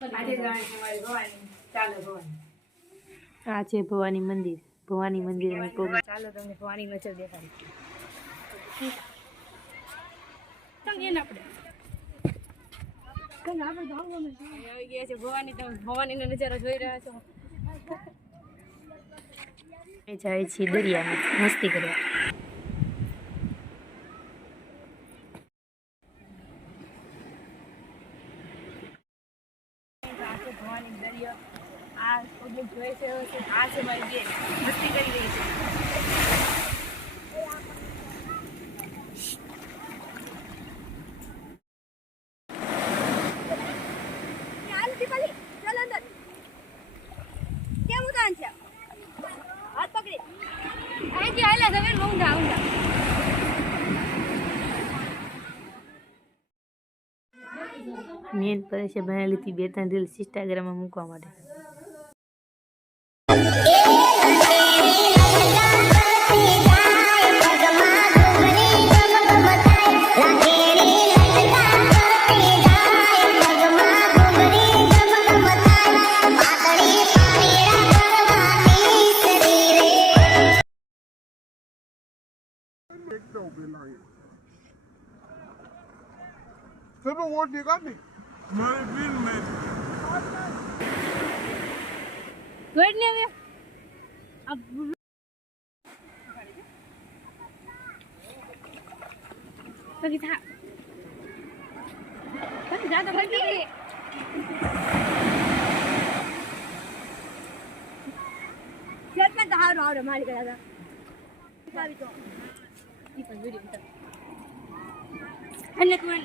આ છે ભવાની મંદિર. ભવાની મંદિર ચાલો તમને ભવાની નજર દેખાડી. ભવાની નજારો જોઈ રહ્યા છો. જાય છે દરિયામાં મસ્તી કરવા. ભવાની દરિયો આ પબ્લિક જોઈ છે. આ છે મારી બેન મસ્તી કરી રહી છે. મેન પરેશે બનાવેલી હતી 2-3 રીલ્સ ઇન્સ્ટાગ્રામમાં મૂકવા માટે. Siapa word dia kami? Mari bin men. Good name. अब तो कितना ज़्यादा बड़ी शेर में दहाड़ और मार कर आया था ये पर वीडियो अन्य कौन